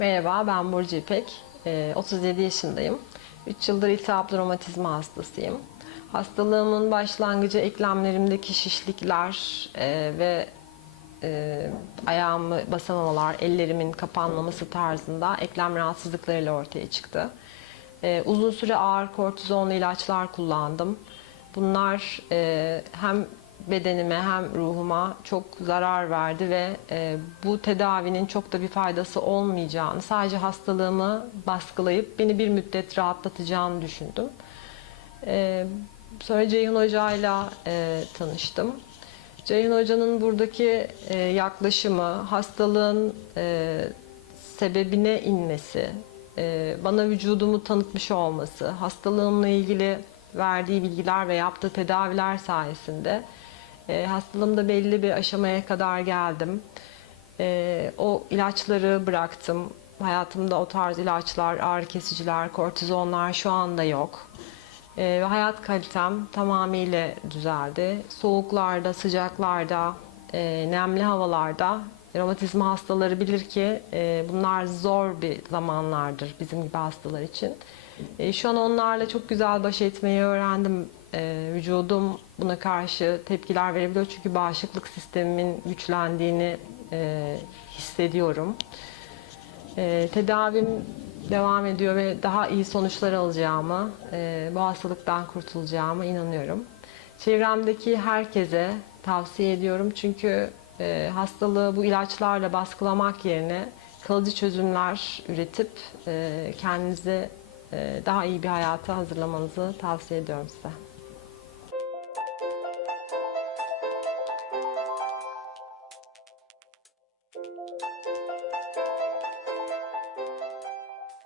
Merhaba, ben Burcu İpek. Ee, 37 yaşındayım. 3 yıldır iltihaplı romatizma hastasıyım. Hastalığımın başlangıcı eklemlerimdeki şişlikler e, ve e, ayağımı basamamalar, ellerimin kapanmaması tarzında eklem rahatsızlıklarıyla ortaya çıktı. E, uzun süre ağır kortizonlu ilaçlar kullandım. Bunlar e, hem bedenime hem ruhuma çok zarar verdi ve e, bu tedavinin çok da bir faydası olmayacağını, sadece hastalığımı baskılayıp beni bir müddet rahatlatacağını düşündüm. E, sonra Ceyhun Hoca'yla e, tanıştım. Ceyhun Hoca'nın buradaki e, yaklaşımı, hastalığın e, sebebine inmesi, e, bana vücudumu tanıtmış olması, hastalığımla ilgili verdiği bilgiler ve yaptığı tedaviler sayesinde e, hastalığımda belli bir aşamaya kadar geldim. E, o ilaçları bıraktım. Hayatımda o tarz ilaçlar, ağrı kesiciler, kortizonlar şu anda yok. E, hayat kalitem tamamıyla düzeldi. Soğuklarda, sıcaklarda, e, nemli havalarda romatizma hastaları bilir ki e, bunlar zor bir zamanlardır bizim gibi hastalar için. E, şu an onlarla çok güzel baş etmeyi öğrendim. E, vücudum buna karşı tepkiler verebiliyor çünkü bağışıklık sistemimin güçlendiğini e, hissediyorum. E, tedavim devam ediyor ve daha iyi sonuçlar alacağımı, e, bu hastalıktan kurtulacağıma inanıyorum. Çevremdeki herkese tavsiye ediyorum çünkü e, hastalığı bu ilaçlarla baskılamak yerine kalıcı çözümler üretip e, kendinizi e, daha iyi bir hayata hazırlamanızı tavsiye ediyorum size.